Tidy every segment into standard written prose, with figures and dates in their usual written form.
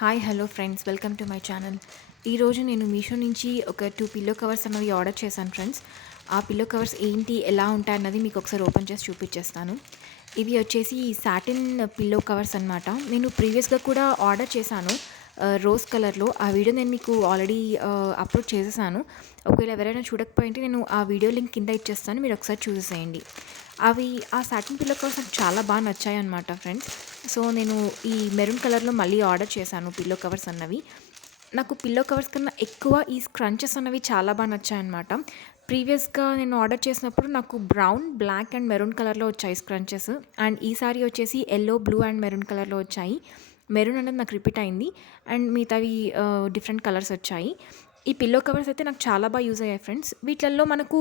Hi hello friends, welcome to my channel. ఈరోజు నేను మీషో నుంచి ఒక 2 పిల్లో కవర్స్ అన్నవి ఆర్డర్ చేశాను ఫ్రెండ్స్. ఆ పిల్లో కవర్స్ ఏంటి, ఎలా ఉంటాయన్నది మీకు ఒకసారి ఓపెన్ చేసి చూపించేస్తాను. ఇవి వచ్చేసి సాటిన్ పిల్లో కవర్స్ అన్నమాట. నేను ప్రీవియస్గా కూడా ఆర్డర్ చేశాను రోజ్ కలర్లో. ఆ వీడియో నేను మీకు ఆల్రెడీ అప్లోడ్ చేసేసాను. ఒకవేళ ఎవరైనా చూడకపోయింటే నేను ఆ వీడియో లింక్ కింద ఇచ్చేస్తాను, మీరు ఒకసారి చూసేసేయండి. ఆ సాటిన్ పిల్లో కవర్స్ నాకు చాలా బాగా నచ్చాయి అన్నమాట ఫ్రెండ్స్. సో నేను ఈ మెరూన్ కలర్లో మళ్ళీ ఆర్డర్ చేశాను పిల్లో కవర్స్ అన్నవి. నాకు పిల్లో కవర్స్ కన్నా ఎక్కువ ఈ స్క్రంచెస్ అన్నవి చాలా బాగా నచ్చాయన్నమాట. ప్రీవియస్గా నేను ఆర్డర్ చేసినప్పుడు నాకు బ్రౌన్, బ్లాక్ అండ్ మెరూన్ కలర్లో వచ్చాయి స్క్రంచెస్. అండ్ ఈసారి వచ్చేసి ఎల్లో, బ్లూ అండ్ మెరూన్ కలర్లో వచ్చాయి. మెరూన్ అనేది నాకు రిపీట్ అయింది అండ్ మిగతావి డిఫరెంట్ కలర్స్ వచ్చాయి. ఈ పిల్లో కవర్స్ అయితే నాకు చాలా బాగా యూజ్ అయ్యాయి ఫ్రెండ్స్. వీటిల్లో మనకు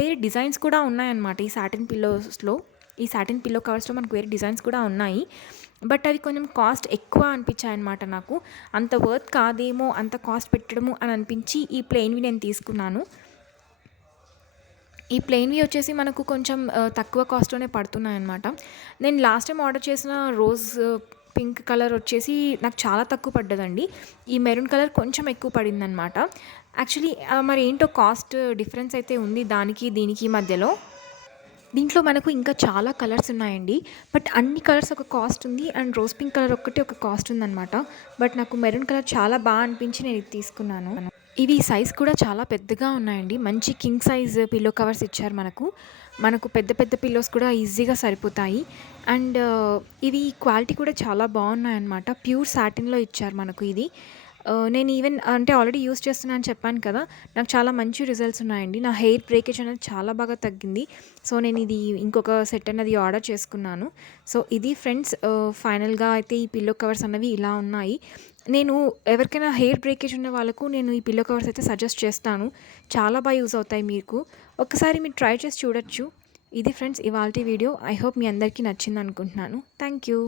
వేరే డిజైన్స్ కూడా ఉన్నాయన్నమాట. ఈ సాటిన్ పిల్లో కవర్స్లో మనకు వేరే డిజైన్స్ కూడా ఉన్నాయి. బట్ అవి కొంచెం కాస్ట్ ఎక్కువ అనిపించాయి అన్నమాట నాకు. అంత వర్త్ కాదేమో అంత కాస్ట్ పెట్టడము అని అనిపించి ఈ ప్లెయిన్వి నేను తీసుకున్నాను. ఈ ప్లెయిన్వి వచ్చేసి మనకు కొంచెం తక్కువ కాస్ట్లోనే పడుతున్నాయి అన్నమాట. నేను లాస్ట్ టైం ఆర్డర్ చేసిన రోజ్ పింక్ కలర్ వచ్చేసి నాకు చాలా తక్కువ పడ్డదండి. ఈ మెరూన్ కలర్ కొంచెం ఎక్కువ పడిందనమాట. యాక్చువల్లీ మరి ఏంటో కాస్ట్ డిఫరెన్స్ అయితే ఉంది దానికి దీనికి మధ్యలో. దీంట్లో మనకు ఇంకా చాలా కలర్స్ ఉన్నాయండి. బట్ అన్ని కలర్స్ ఒక కాస్ట్ ఉంది అండ్ రోజ్ పింక్ కలర్ ఒక్కటి ఒక కాస్ట్ ఉందన్నమాట. బట్ నాకు మెరూన్ కలర్ చాలా బాగా అనిపించి నేను ఇది తీసుకున్నాను. ఇవి సైజ్ కూడా చాలా పెద్దగా ఉన్నాయండి. మంచి కింగ్ సైజ్ పిల్లో కవర్స్ ఇచ్చారు మనకు పెద్ద పెద్ద పిల్లోస్ కూడా ఈజీగా సరిపోతాయి. అండ్ ఇవి క్వాలిటీ కూడా చాలా బాగున్నాయన్నమాట. ప్యూర్ సాటిన్లో ఇచ్చారు మనకు ఇది. నేను ఈవెన్ అంటే ఆల్రెడీ యూజ్ చేస్తున్నాను అని చెప్పాను కదా, నాకు చాలా మంచి రిజల్ట్స్ ఉన్నాయండి. నా హెయిర్ బ్రేకేజ్ అనేది చాలా బాగా తగ్గింది. సో నేను ఇది ఇంకొక సెట్ అనేది ఆర్డర్ చేసుకున్నాను. సో ఇది ఫ్రెండ్స్, ఫైనల్గా అయితే ఈ పిల్లో కవర్స్ అన్నవి ఇలా ఉన్నాయి. నేను ఎవరికైనా హెయిర్ బ్రేకేజ్ ఉన్న వాళ్ళకు నేను ఈ పిల్లో కవర్స్ అయితే సజెస్ట్ చేస్తాను. చాలా బాగా యూజ్ అవుతాయి మీకు. ఒకసారి మీరు ట్రై చేసి చూడొచ్చు. ఇది ఫ్రెండ్స్ ఇవాల్టి వీడియో. ఐ హోప్ మీ అందరికీ నచ్చింది అనుకుంటున్నాను. Thank you.